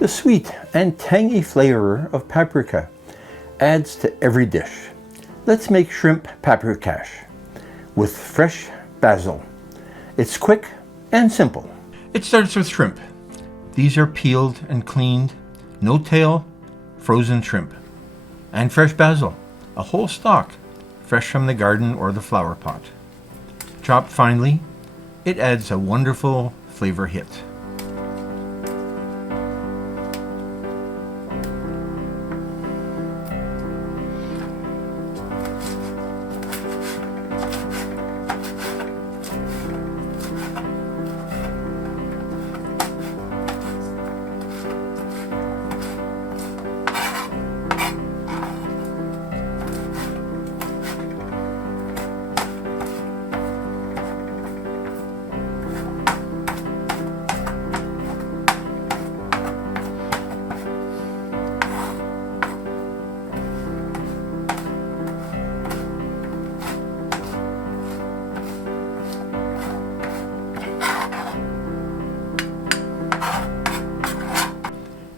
The sweet and tangy flavor of paprika adds to every dish. Let's make shrimp paprikash with fresh basil. It's quick and simple. It starts with shrimp. These are peeled and cleaned, no tail, frozen shrimp. And fresh basil, a whole stalk, fresh from the garden or the flower pot. Chopped finely, it adds a wonderful flavor hit.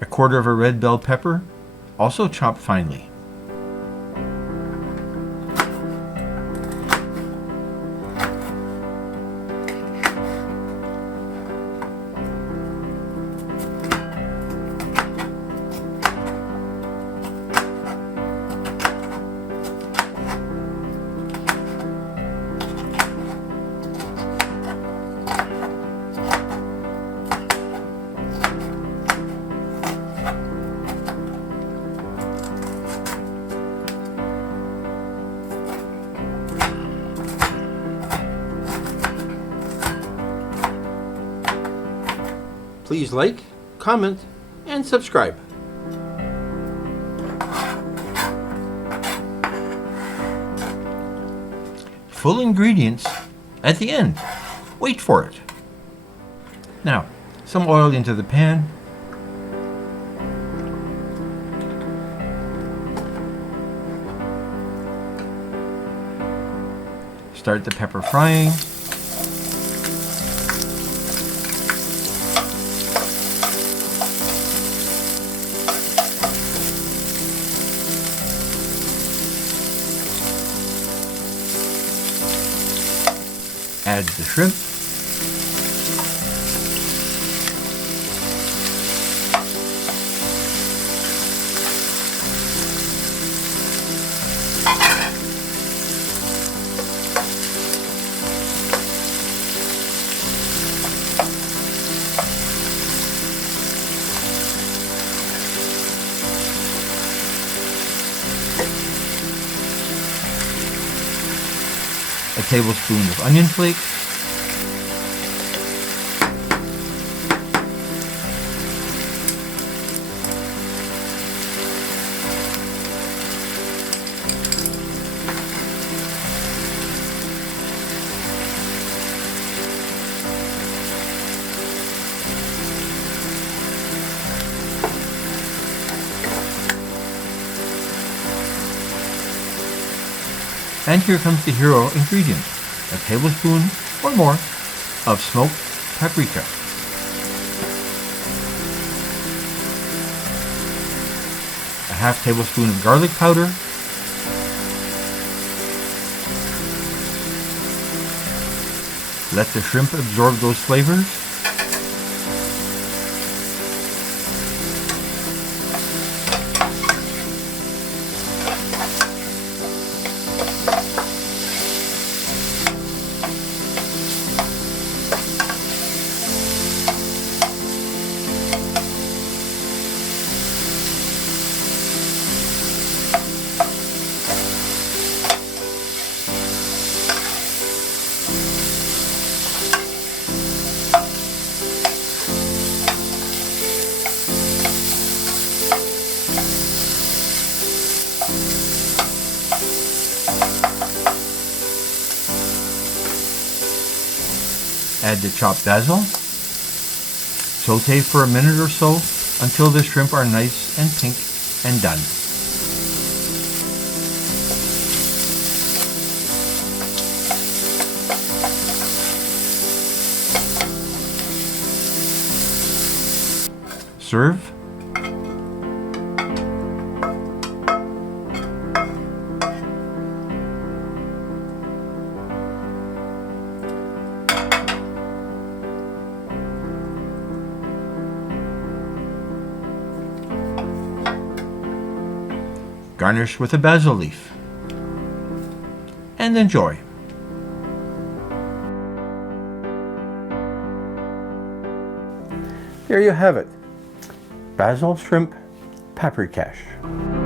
A quarter of a red bell pepper, also chopped finely. Please like, comment, and subscribe. Full ingredients at the end. Wait for it. Now, some oil into the pan. Start the pepper frying. Add the shrimp. A tablespoon of onion flakes, and here comes the hero ingredient, a tablespoon or more of smoked paprika. A half tablespoon of garlic powder, let the shrimp absorb those flavors. Add the chopped basil. Saute for a minute or so until the shrimp are nice and pink and done. Serve Garnish with a basil leaf. And enjoy. There you have it. Basil shrimp paprikash.